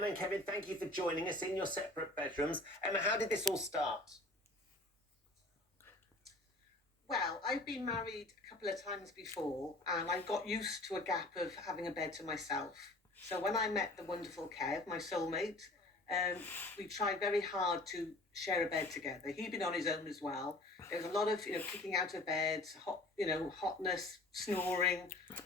Emma and Kevin, thank you for joining us in your separate bedrooms. Emma, how did this all start? Well, I've been married a couple of times before, and I got used to a gap of having a bed to myself. So when I met the wonderful Kev, my soulmate, we tried very hard to share a bed together. He'd been on his own as well. There was a lot of, kicking out of bed, hotness, snoring,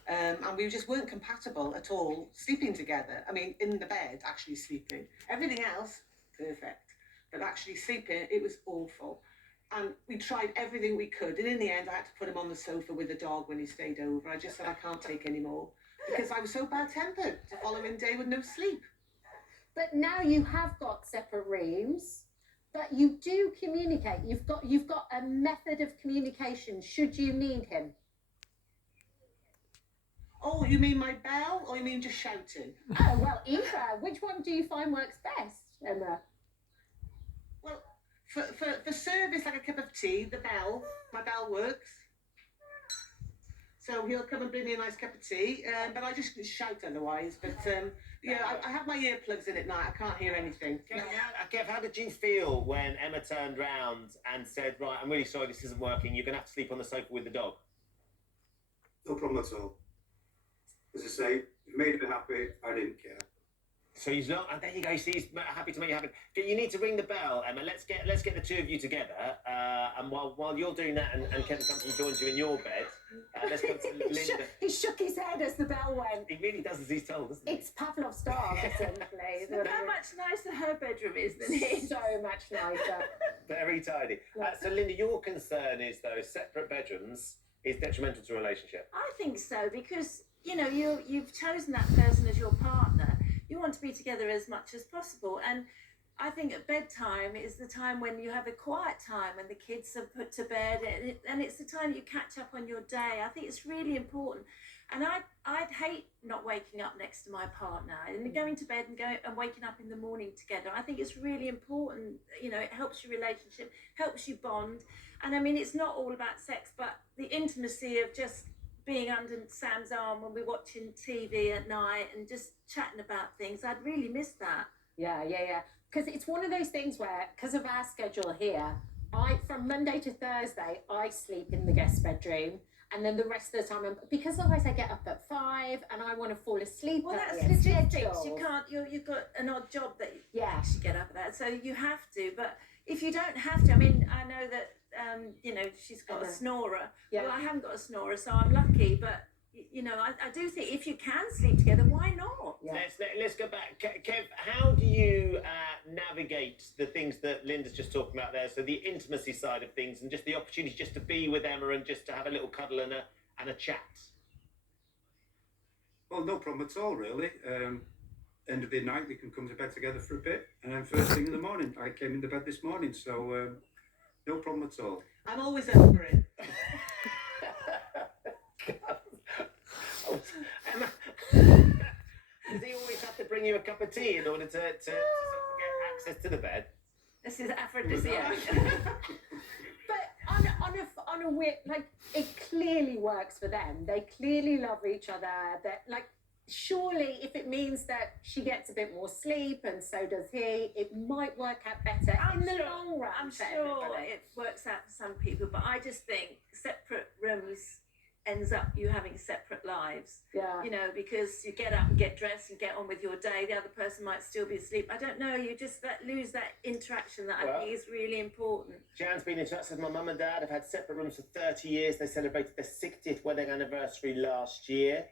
and we just weren't compatible at all sleeping together. I mean, in the bed, actually sleeping. Everything else, perfect. But actually sleeping, it was awful. And we tried everything we could. And in the end, I had to put him on the sofa with the dog when he stayed over. I just said, I can't take any more. Because I was so bad-tempered the following day with no sleep. But now you have got separate rooms, but you do communicate. You've got a method of communication should you need him. Oh, you mean my bell, or you mean just shouting? Oh, well, either. Which one do you find works best, Emma? Well, for service, like a cup of tea, my bell works. So he'll come and bring me a nice cup of tea, but I just shout otherwise. But I have my earplugs in at night. I can't hear anything. Kev, how did you feel when Emma turned round and said, right, I'm really sorry this isn't working, you're going to have to sleep on the sofa with the dog? No problem at all. As I say, you made her happy, I didn't care. So he's not, and there you go, he's happy to make you happy. You need to ring the bell, Emma. Let's get the two of you together. And while you're doing that and Kevin comes and joins you in your bed, let's go to Linda. He shook his head as the bell went. He really does as he's told, doesn't he? It's Pavlov's dog, essentially. How much nicer her bedroom is than his? So much nicer. Very tidy. So Linda, your concern is, though, separate bedrooms is detrimental to a relationship. I think so, because, you've chosen that person as your partner. You want to be together as much as possible, and I think at bedtime is the time when you have a quiet time when the kids are put to bed, and it's the time you catch up on your day. I think it's really important, and I'd hate not waking up next to my partner and going to bed and waking up in the morning together. I think it's really important. It helps your relationship, helps you bond, and I mean it's not all about sex, but the intimacy of just being under Sam's arm when we're watching TV at night and just chatting about things. I'd really miss that. Yeah. Because it's one of those things where, because of our schedule here, from Monday to Thursday, I sleep in the guest bedroom, and then the rest of the time, because otherwise I get up at 5 and I want to fall asleep. Well, early. that's logistics. You can't. You've got an odd job that you actually get up at that, so you have to. But if you don't have to, I mean, I know that she's got a snorer. Yeah. Well, I haven't got a snorer, so I'm lucky. But I do think if you can sleep together, why not? Yeah. Let's go back. Kev, how do you navigate the things that Linda's just talking about there? So the intimacy side of things, and just the opportunity just to be with Emma and just to have a little cuddle and a chat. Well, no problem at all, really. End of the night, we can come to bed together for a bit, and then first thing in the morning, I came into bed this morning, so no problem at all. I'm always up for it. Emma, does he always have to bring you a cup of tea in order to sort of get access to the bed? This is aphrodisiac. But on a weird, it clearly works for them. They clearly love each other. That surely if it means that she gets a bit more sleep and so does he, it might work out better in the long run. I'm for sure everybody. it works out for some people, but I just think separate rooms ends up you having separate lives. Yeah. Because you get up and get dressed and get on with your day. The other person might still be asleep. I don't know. You just lose that interaction that I think is really important. Jan's been in touch with my mum and dad. Have had separate rooms for 30 years. They celebrated their 60th wedding anniversary last year.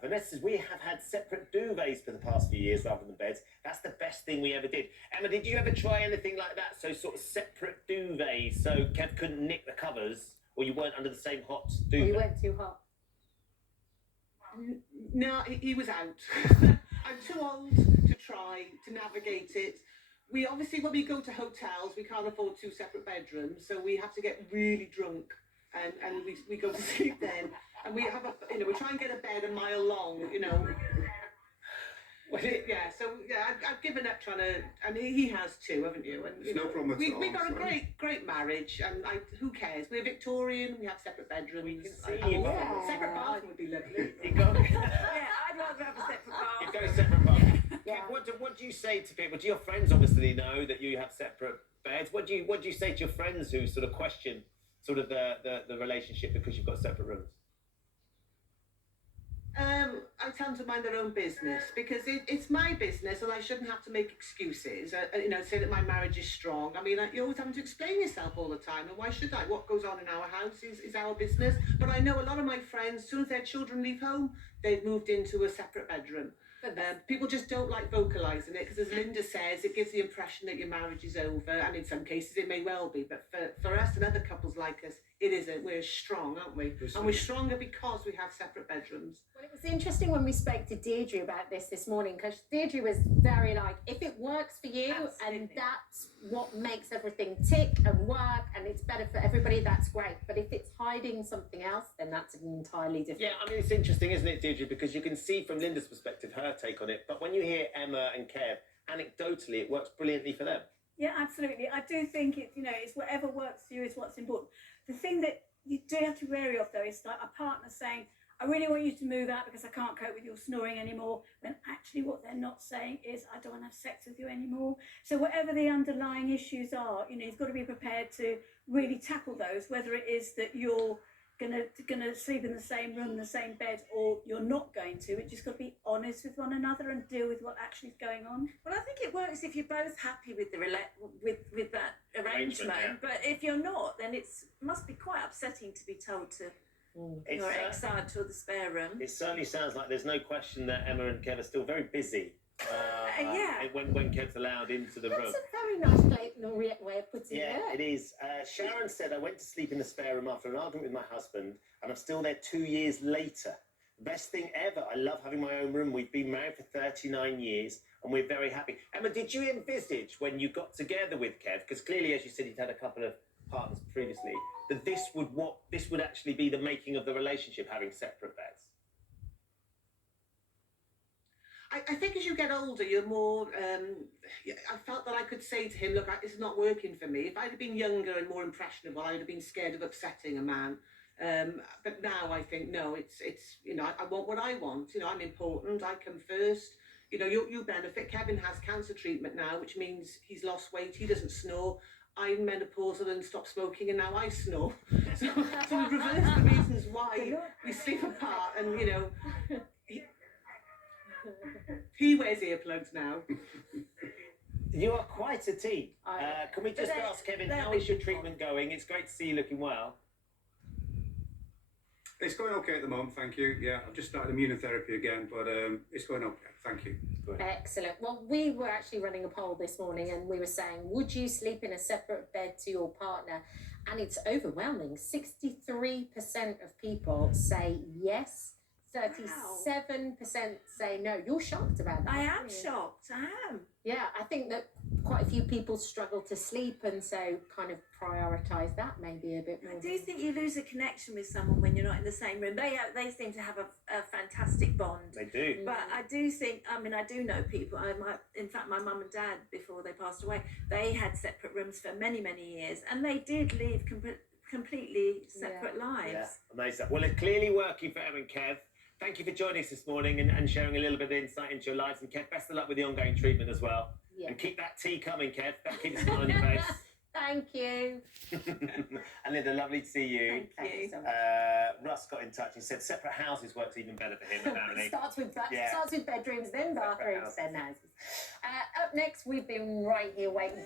Vanessa says we have had separate duvets for the past few years rather than beds. That's the best thing we ever did. Emma, did you ever try anything like that? So sort of separate duvets so Kev couldn't nick the covers, or you weren't under the same hot duvet? Or you went too hot. No, he was out. I'm too old to try to navigate it. We obviously, when we go to hotels, we can't afford 2 separate bedrooms, so we have to get really drunk, and we go to sleep then. And we have we try and get a bed a mile long, I've given up trying to. I mean, he has too, haven't you? And No problem at all. We've got a great marriage, and who cares? We're Victorian. We have separate bedrooms. We can see I you. love it. Separate bathroom would be lovely. You go. Yeah, I'd rather have a separate bath. You go separate bathroom. Yeah. Kev, what do you say to people? Do your friends obviously know that you have separate beds? What do you say to your friends who sort of question sort of the relationship because you've got separate rooms? I tell them to mind their own business because it's my business and I shouldn't have to make excuses. Say that my marriage is strong. I mean, you always have to explain yourself all the time, and why should I? What goes on in our house is our business. But I know a lot of my friends, as soon as their children leave home, they've moved into a separate bedroom. People just don't like vocalising it because, as Linda says, it gives the impression that your marriage is over, and in some cases it may well be. But for us and other couples like us, it isn't. We're strong, aren't we? And we're stronger because we have separate bedrooms. Well, it was interesting when we spoke to Deirdre about this morning, because Deirdre was very like, if it works for you and that's what makes everything tick and work and it's better for everybody, that's great. But if it's hiding something else, then that's an entirely different. Yeah, I mean, it's interesting, isn't it, Deirdre? Because you can see from Linda's perspective her take on it, but when you hear Emma and Kev, anecdotally, it works brilliantly for them. Yeah, absolutely. I do think it's whatever works for you is what's important. The thing that you do have to be wary of, though, is like a partner saying, I really want you to move out because I can't cope with your snoring anymore, when actually what they're not saying is, I don't want to have sex with you anymore. So whatever the underlying issues are, you've got to be prepared to really tackle those, whether it is that you're gonna sleep in the same room, the same bed, or you're not going to. It just got to be honest with one another and deal with what actually is going on. Well, I think it works if you're both happy with the with that arrangement. Yeah. But if you're not, then it must be quite upsetting to be told to your ex to the spare room. It certainly sounds like there's no question that Emma and Kev are still very busy. When Kev's allowed into the room. That's a very nice way of putting it. Yeah, it is. Sharon said, I went to sleep in the spare room after an argument with my husband, and I'm still there 2 years later. Best thing ever. I love having my own room. We've been married for 39 years, and we're very happy. Emma, did you envisage when you got together with Kev, because clearly, as you said, you'd had a couple of partners previously, that this would actually be the making of the relationship, having separate beds? I think as you get older, you're more. I felt that I could say to him, "Look, this is not working for me." If I'd have been younger and more impressionable, I'd have been scared of upsetting a man. But now I think no, it's I want what I want. I'm important. I come first. You benefit. Kevin has cancer treatment now, which means he's lost weight. He doesn't snore. I'm menopausal and stopped smoking, and now I snore. So we've reversed the reasons why we sleep apart, and he wears earplugs now. You are quite a team. Can we just ask Kevin, how is your treatment going? It's great to see you looking well. It's going okay at the moment, thank you. Yeah, I've just started immunotherapy again, but it's going okay. Thank you. Excellent. Well, we were actually running a poll this morning and we were saying, would you sleep in a separate bed to your partner? And it's overwhelming. 63% of people say yes. 37% say no. You're shocked about that. I am shocked. I am. Yeah, I think that quite a few people struggle to sleep, and so kind of prioritise that maybe a bit more. I do think you lose a connection with someone when you're not in the same room. They seem to have a fantastic bond. They do. But I do think, I do know people. In fact, my mum and dad, before they passed away, they had separate rooms for many, many years, and they did live completely separate lives. Yeah, amazing. Well, it's clearly working for Em and Kev. Thank you for joining us this morning and sharing a little bit of insight into your lives. And Kev, best of luck with the ongoing treatment as well. Yeah. And keep that tea coming, Kev. That keeps a smile on your face. Thank you. And Linda, lovely to see you. Thank you so much. Russ got in touch and said separate houses works even better for him, apparently. Starts with bedrooms, then bathrooms, then houses. Up next, we've been right here waiting